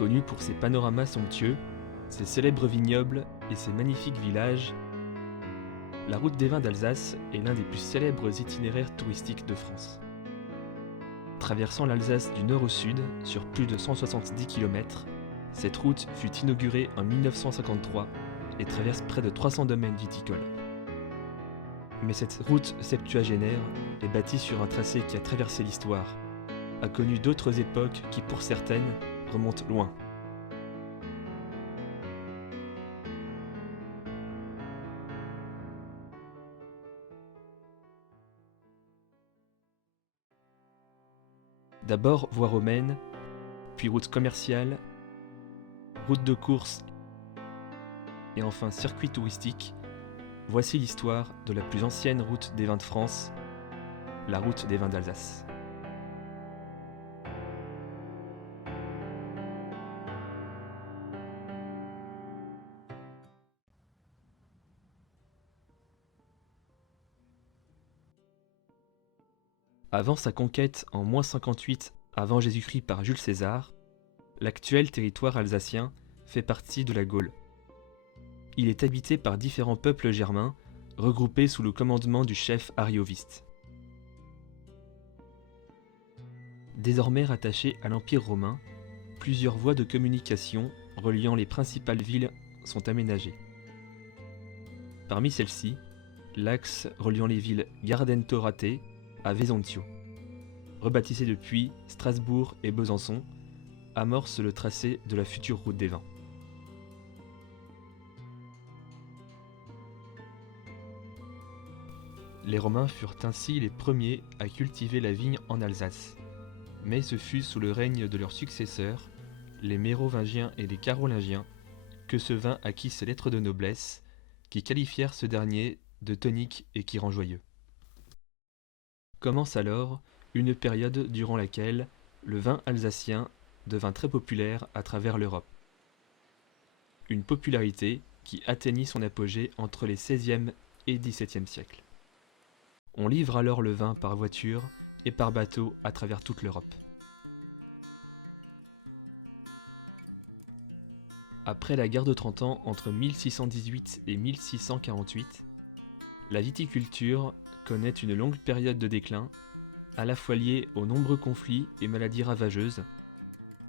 Connue pour ses panoramas somptueux, ses célèbres vignobles et ses magnifiques villages, la route des vins d'Alsace est l'un des plus célèbres itinéraires touristiques de France. Traversant l'Alsace du nord au sud sur plus de 170 km, cette route fut inaugurée en 1953 et traverse près de 300 domaines viticoles. Mais cette route septuagénaire est bâtie sur un tracé qui a traversé l'histoire, a connu d'autres époques qui, pour certaines, remontent loin. D'abord voie romaine, puis route commerciale, route de course et enfin circuit touristique, voici l'histoire de la plus ancienne route des vins de France, la route des vins d'Alsace. Avant sa conquête en -58 avant Jésus-Christ par Jules César, l'actuel territoire alsacien fait partie de la Gaule. Il est habité par différents peuples germains, regroupés sous le commandement du chef Arioviste. Désormais rattaché à l'Empire romain, plusieurs voies de communication reliant les principales villes sont aménagées. Parmi celles-ci, l'axe reliant les villes Gardento-Raté à Vesontio, rebaptisé depuis Strasbourg et Besançon, amorce le tracé de la future route des vins. Les Romains furent ainsi les premiers à cultiver la vigne en Alsace, mais ce fut sous le règne de leurs successeurs, les Mérovingiens et les Carolingiens, que ce vin acquit ses lettres de noblesse, qui qualifièrent ce dernier de tonique et qui rend joyeux. Commence alors une période durant laquelle le vin alsacien devint très populaire à travers l'Europe. Une popularité qui atteignit son apogée entre les XVIe et XVIIe siècles. On livre alors le vin par voiture et par bateau à travers toute l'Europe. Après la guerre de 30 ans entre 1618 et 1648, la viticulture connaît une longue période de déclin, à la fois liée aux nombreux conflits et maladies ravageuses,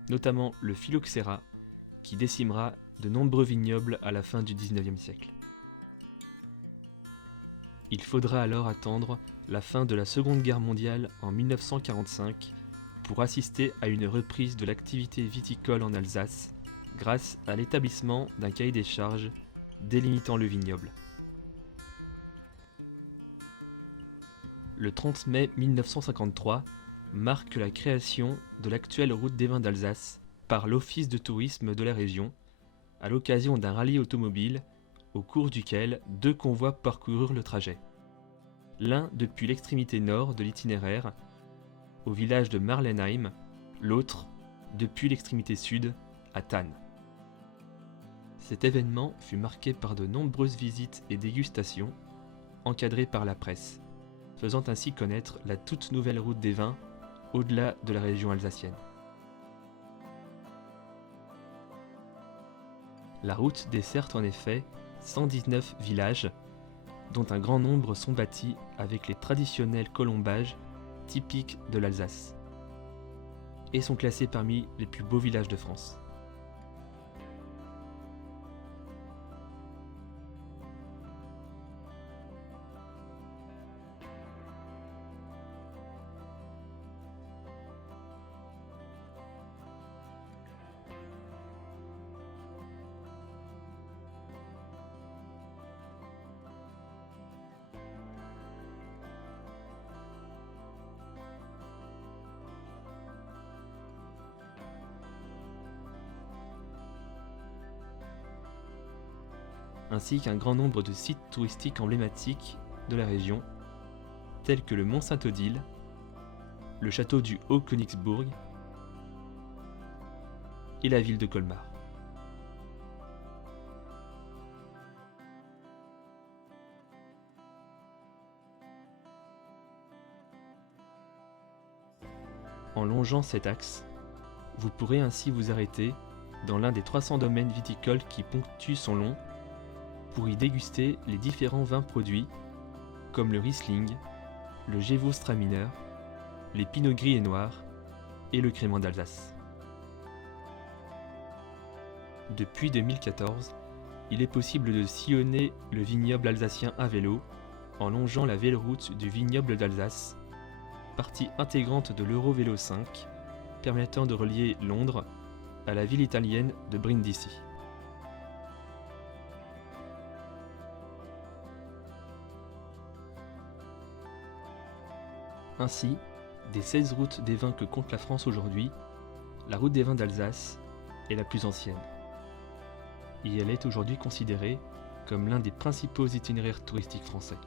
notamment le phylloxéra, qui décimera de nombreux vignobles à la fin du XIXe siècle. Il faudra alors attendre la fin de la Seconde Guerre mondiale en 1945 pour assister à une reprise de l'activité viticole en Alsace grâce à l'établissement d'un cahier des charges délimitant le vignoble. Le 30 mai 1953 marque la création de l'actuelle route des vins d'Alsace par l'Office de tourisme de la région, à l'occasion d'un rallye automobile au cours duquel 2 convois parcoururent le trajet. L'un depuis l'extrémité nord de l'itinéraire, au village de Marlenheim, l'autre depuis l'extrémité sud, à Thann. Cet événement fut marqué par de nombreuses visites et dégustations, encadrées par la presse, faisant ainsi connaître la toute nouvelle route des vins au-delà de la région alsacienne. La route dessert en effet 119 villages, dont un grand nombre sont bâtis avec les traditionnels colombages typiques de l'Alsace, et sont classés parmi les plus beaux villages de France. Ainsi qu'un grand nombre de sites touristiques emblématiques de la région, tels que le Mont Saint-Odile, le château du Haut-Königsbourg et la ville de Colmar. En longeant cet axe, vous pourrez ainsi vous arrêter dans l'un des 300 domaines viticoles qui ponctuent son long, pour y déguster les différents vins produits, comme le Riesling, le Gewürztraminer, les Pinots gris et noirs et le crément d'Alsace. Depuis 2014, il est possible de sillonner le vignoble alsacien à vélo en longeant la véloroute du vignoble d'Alsace, partie intégrante de l'Eurovélo 5, permettant de relier Londres à la ville italienne de Brindisi. Ainsi, des 16 routes des vins que compte la France aujourd'hui, la route des vins d'Alsace est la plus ancienne. Et elle est aujourd'hui considérée comme l'un des principaux itinéraires touristiques français.